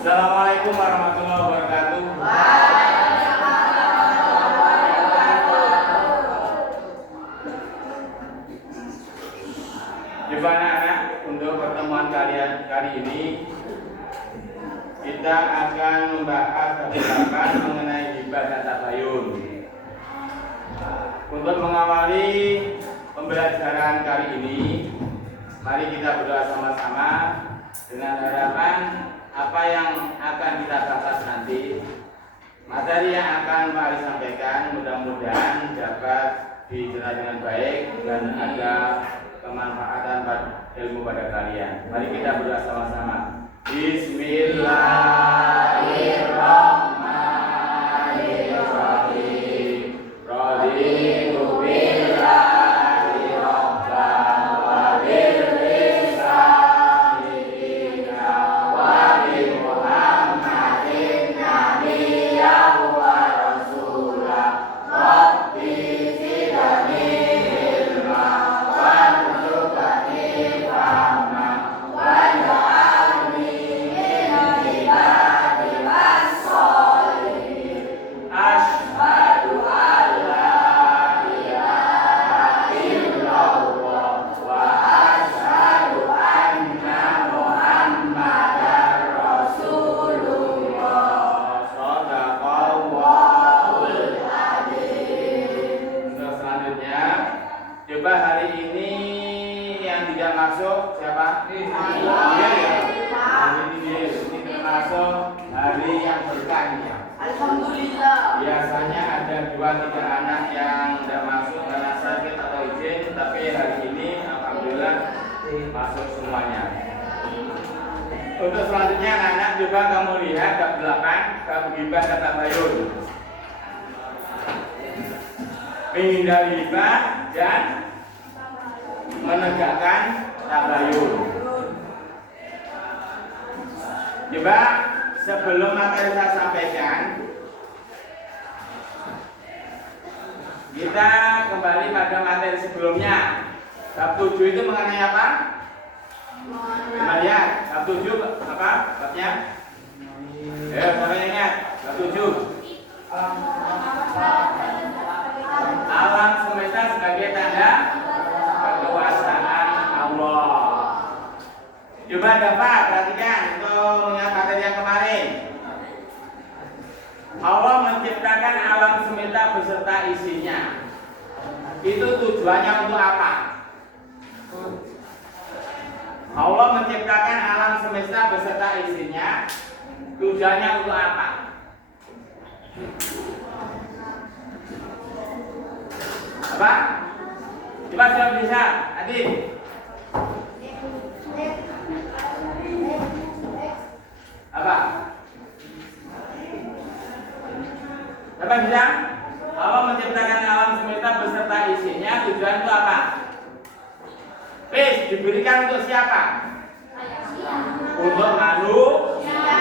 Assalamualaikum warahmatullahi wabarakatuh. Coba anak-anak, untuk pertemuan kalian kali ini kita akan membahas tentang mengenai hibah dan tabayun. Untuk mengawali pembelajaran kali ini, mari kita berdoa sama-sama dengan harapan apa yang akan kita bahas nanti, materi yang akan Pak Ari sampaikan mudah-mudahan dapat dicerna dengan baik dan ada kemanfaatan ilmu pada kalian. Mari kita berdoa sama-sama. Bismillahirrahmanirrahim. Raditu billahi rabban wa bil islami dinan wa bi Muhammadin nabiyyan wa rasulah. Rabbi zidni ilma warzuqni fahma waj'alni min ibadil sholihin. Asyhadu an la ilaha illallah wa asyhadu anna Muhammadar Rasulullah. Shadaqallahul adzim. Untuk selanjutnya, coba hari ini yang tidak masuk siapa? Iya ya. Ini termasuk hari yang berkah ya. Alhamdulillah. Biasanya ada 2-3 anak yang tidak masuk karena sakit atau izin, tapi hari ini alhamdulillah masuk semuanya. Untuk selanjutnya anak-anak coba kamu lihat bab 8, bab hibah dan tabayun. Menghindari hibah dan menegakkan tabayun. Coba sebelum materi saya sampaikan, kita kembali pada materi sebelumnya. Bab 7 itu mengenai apa? Coba lihat, bab 7 apa? Babnya? Siapa yang ingat? Bab 7. Alam semesta sebagai tanda kekuasaan Allah. Coba dapat perhatikan untuk mengingat materi yang kemarin. Allah menciptakan alam semesta beserta isinya. Itu tujuannya untuk apa? Allah menciptakan alam semesta beserta isinya. Tujuannya untuk apa? Apa? Coba siapa bisa? Adik. Apa? Siapa bisa? Allah menciptakan alam semesta beserta isinya. Tujuan itu apa? Diberikan untuk siapa? Untuk manusia.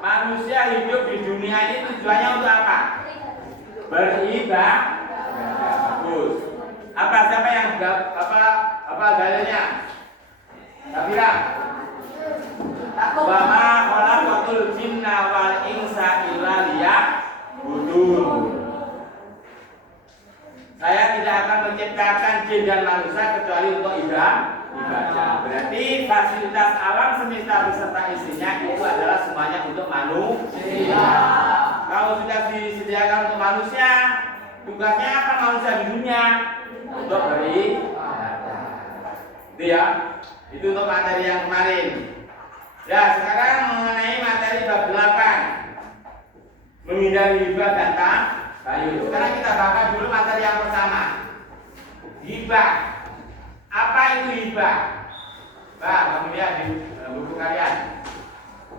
Manusia hidup di dunia ini tujuannya untuk apa? Beribadah. Bagus. Apa siapa yang apa dalilnya? Sabira. Wa ma khalaqatul jinna wal insa illa liya'budun. Saya tidak akan menciptakan jin dan manusia kecuali untuk ibadah. Berarti fasilitas alam semesta beserta isinya itu adalah semuanya untuk manusia. Kalau sudah disediakan untuk manusia, tugasnya apa manusia di dunia? Untuk beribadah. Itu ya. Itu untuk materi yang kemarin. Ya, sekarang mengenai materi bab 8. Menghindari hibah dan tabayun. Sekarang kita bahas dulu materi yang pertama. Hibah. Apa itu hibah? Bah, kamu lihat di buku kalian.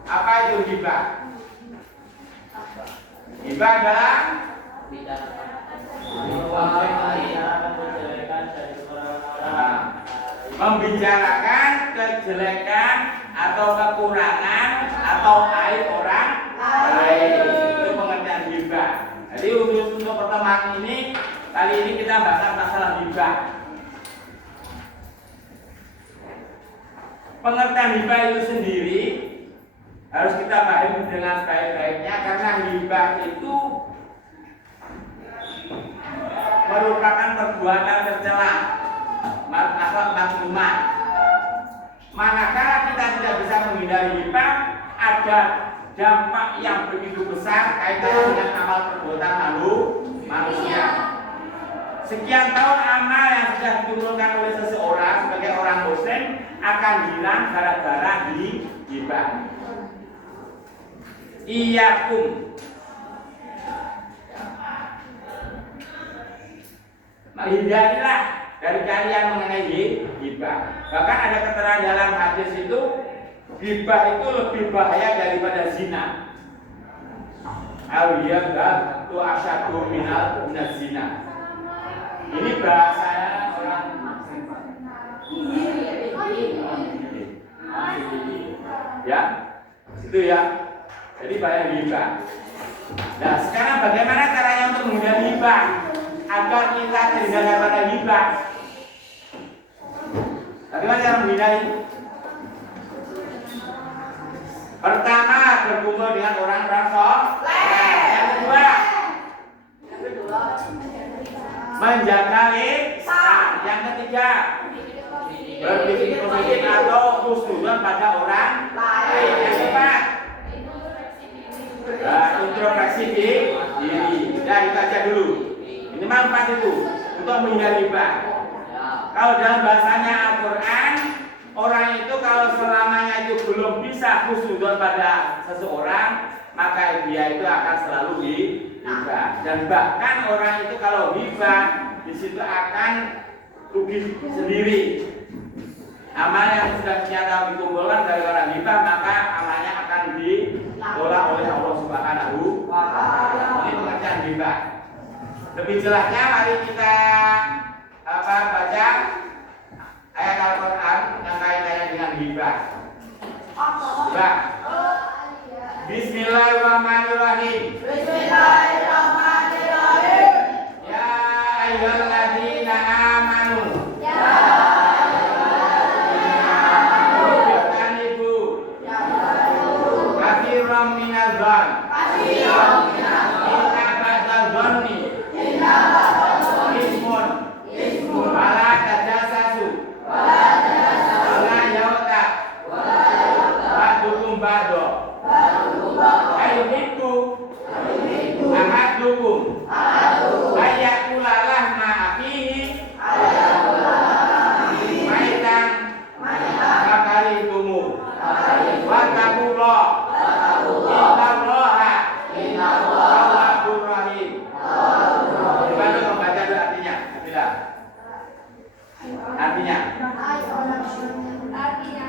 Apa itu hibah? Hibah adalah membicarakan kejelekan atau kekurangan atau aib orang lain. Itu pengertian hibah. Jadi untuk pertemuan ini, kali ini kita bahas masalah hibah. Pengertian hibah itu sendiri harus kita pahami dengan baik-baiknya, karena hibah itu merupakan perbuatan tercela, akhlak mazmumah. Manakala kita tidak bisa menghindari hibah, ada dampak yang begitu besar kaitannya dengan amal perbuatan manusia. Sekian tahun amal yang sudah diturunkan oleh seseorang sebagai orang muslim akan hilang gara-gara hibah. Iyakum, hindarilah dari kalian mengenai hibah. Bahkan ada keterangan dalam hadis itu, hibah itu lebih bahaya daripada zina. Al-yabah tu asyadu minal zina. Ini bahasanya orang ya, itu ya. Jadi bahaya hibah. Nah, sekarang bagaimana caranya untuk menghindari hibah agar kita terhindar daripada hibah? Bagaimana cara menghindari? Pertama, berkumpul dengan orang-orang soleh. Yang kedua, menjaga lisan. Yang ketiga, berpikir positif atau khusnuzon pada orang lain. Yang keempat, introspeksi diri. Nah, itu aja dulu. Minimal 4 itu untuk menghindari hibah. Kalau dalam bahasanya Al-Quran, orang itu kalau selamanya itu belum bisa khusnuzon pada seseorang, maka dia itu akan selalu hibah. Dan bahkan orang itu kalau hibah, di situ akan rugi sendiri. Amal yang sudah kita dikumpulkan dari orang hibah, maka amalnya akan ditolak oleh Allah Subhanahu wa Ta'ala. Ini pengertian hibah. Lebih jelasnya mari kita baca ayat Al-Quran yang kaitannya dengan hibah. Bismillahirrahmanirrahim. Bismillahirrahmanirrahim. Ya ayyuhalladzina amanu. Katsiran minadh dhann. Inna ba'dadh dhanni ismun. Wala tajassasu. Wala yaghtab. Ba'dukum ba'da. Ayuhibbu ahadukum ayakula lahma akhihi maitan fakarihtumu wattaqullah innallaha tawwabur rahim. Gimana membaca itu artinya? Artinya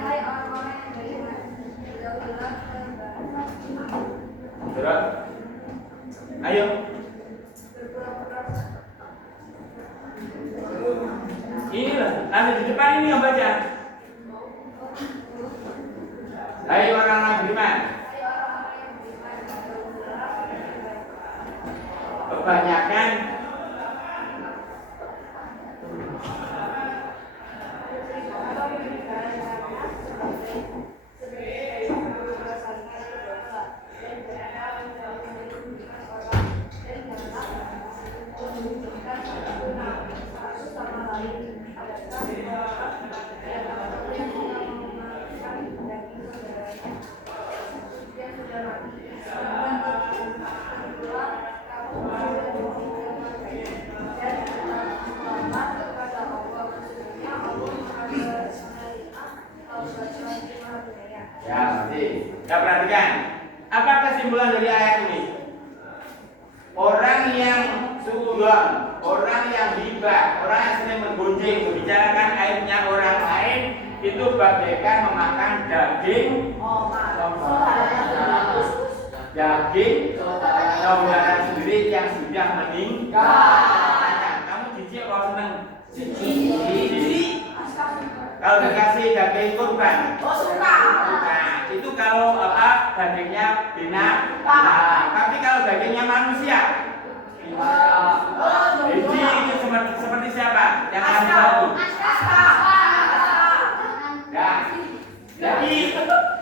hai orang-orang yang beriman, terus, ayo. Inilah, nanti di depan ini yang baca. Hai orang-orang beriman. Kebanyakan ya, perhatikan. Apa kesimpulan dari ayat ini? Orang yang suudzon, orang yang hibah, orang yang sering menggunjing, membicarakan aibnya orang lain, itu bagaikan memakan daging saudara sendiri yang sudah meninggal. Kamu jijik kalau seneng? Jijik. Kalau dikasih daging kurban, suka. Itu kalau dagingnya binatang. Tapi kalau dagingnya manusia, itu seperti siapa? Yang kami tahu. Nah, jadi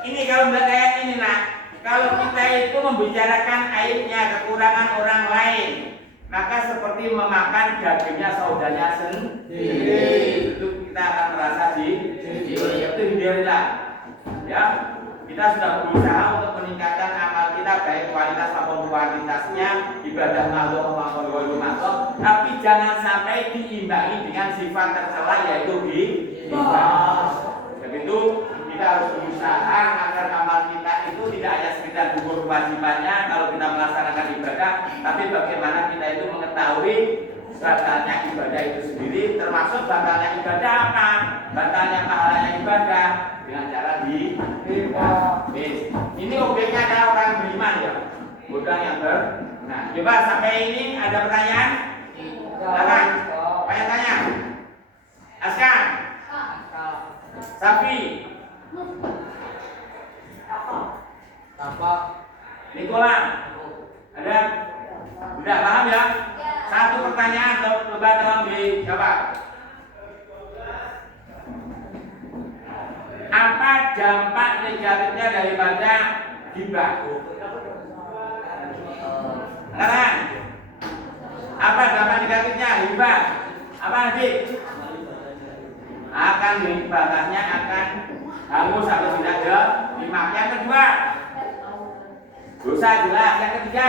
ini kalau nggak kayak ini nak, kalau kita itu membicarakan aibnya, kekurangan orang lain, maka seperti memakan dagingnya saudaranya sendiri. Itu kita akan merasa itu hindarilah. Ya, kita sudah berusaha untuk meningkatkan amal kita baik kualitas maupun kuantitasnya, ibadah makhluk maupun luar makhluk, tapi jangan sampai diimbangi dengan sifat tercela yaitu ghibah. Sebab itu kita harus berusaha agar amal kita itu tidak hanya sekedar gugur kewajibannya kalau kita melaksanakan ibadah, tapi bagaimana kita itu mengetahui batalnya ibadah itu sendiri, termasuk batalnya ibadah apa? Batalnya pahalanya ibadah dengan cara ini objeknya adalah orang beriman ya, bukan yang Nah, coba sampai ini ada pertanyaan? Silakan. Tanya. Askan. Sapi. Nikola. Ada? Sudah paham ya? Satu pertanyaan, coba tolong dijawab. Apa dampak negatifnya daripada ghibah? Sekarang, apa dampak negatifnya ghibah? Apa nanti? Akan ibadahnya akan hangus atau tidak terima. Yang kedua, dosa jelas. Yang ketiga,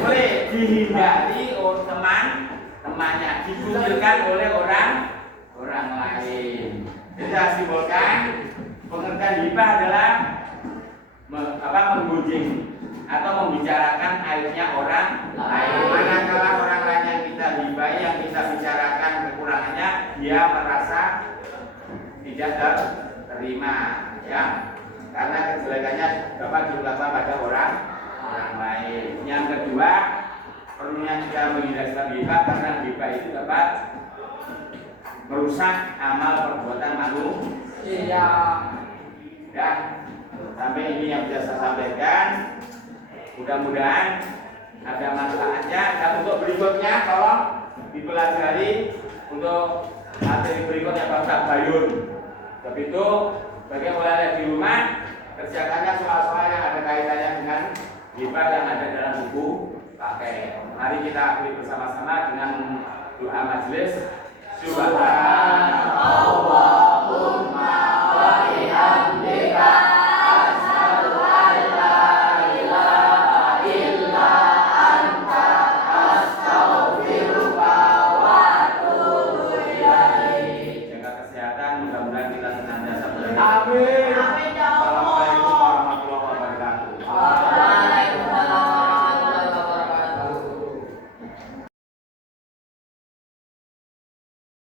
boleh dihindari oleh temannya, dikucilkan oleh orang lain. Kita simpulkan pengertian ghibah adalah menggunjing atau membicarakan aibnya orang lain. Manakala orang lain yang kita ghibahi, yang kita bicarakan kekurangannya, dia merasa tidak terima, ya, karena kejelekannya dapat diungkapkan pada orang lain. Yang kedua, perlunya kita menghindari ghibah karena ghibah itu dapat merusak amal perbuatan manusia. Ya, sampai ini yang bisa saya sampaikan. Mudah-mudahan ada manfaatnya. Dan untuk berikutnya tolong dipelajari untuk materi berikutnya Pak Bayun. Sebab itu bagi mulai di rumah kerjakannya soal-soal yang ada kaitannya dengan ghibah yang ada dalam buku pakai. Mari kita akhiri bersama-sama dengan doa majelis. Subhanallahumma wa bihamdika asyhadu an la ilaha illa anta astaghfiruka wa atubu ilaik. Jaga kesehatan, mudah-mudahan kita senantiasa berkah. Amin.